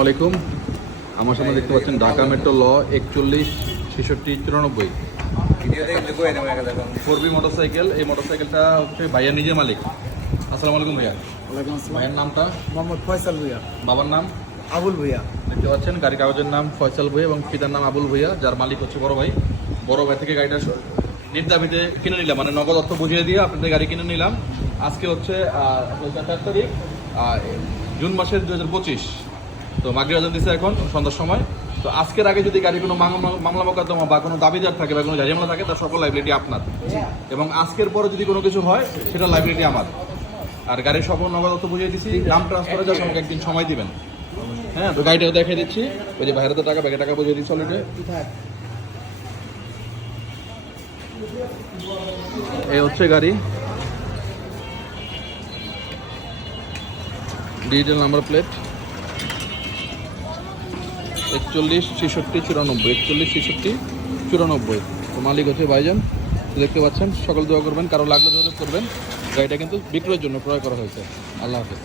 আসসালামাইকুম। আমার সামনে দেখতে পাচ্ছেন ঢাকা মেট্রো ল 416694 4B মোটরসাইকেল। এই মোটরসাইকেলটা হচ্ছে ভাইয়া নিজের মালিক। আসসালামু আলাইকুম ভাইয়া। ওয়ালাইকুম আসসালাম। ভাইয়ের নামটা? মোহাম্মদ ফয়সাল ভুইয়া। বাবার নাম? আবুল ভুইয়া। দেখতে পাচ্ছেন গাড়ি কাগজের নাম ফয়সাল ভুইয়া এবং পিতার নাম আবুল ভুইয়া, যার মালিক হচ্ছে বড় ভাই। বড় ভাই থেকে গাড়িটা নির্দাবিতে কিনে নিলাম, মানে নগদ অর্থ বুঝিয়ে দিয়ে আপনাদের গাড়ি কিনে নিলাম। আজকে হচ্ছে 4 তারিখ জুন মাসের 2025। তো মাগরিব আজান দিচ্ছে এখন সন্ধ্যার সময়। তো আজকের আগে যদি গাড়ি কোনো মামলা মোকদ্দমা বা কোনো দাবিদার থাকে বা কোনো ঝামেলা থাকে, তার সকল লাইবিলিটি আপনার, এবং আজকের পরে যদি কোনো কিছু হয় সেটা লাইবিলিটি আমার। আর গাড়ির সকল নগদ অর্থ বুঝিয়ে দিচ্ছি, নাম ট্রান্সফারের জন্য আমাকে একদিন সময় দিবেন। হ্যাঁ, তো গাড়িটাও দেখিয়ে দিচ্ছি। ওই যে বাইরে তো টাকা, ব্যাগে টাকা বুঝিয়ে দিচ্ছি অলরেডি। এই হচ্ছে গাড়ি, ডিজিটাল নাম্বার প্লেট 416694, 416694। তো মালিক হচ্ছে ভাইজান, দেখতে পাচ্ছেন। সকল দোয়া করবেন, কারো লাগলে যোগাযোগ করবেন। গাড়িটা কিন্তু বিক্রয়ের জন্য ক্রয় করা হয়েছে। আল্লাহ হাফেজ।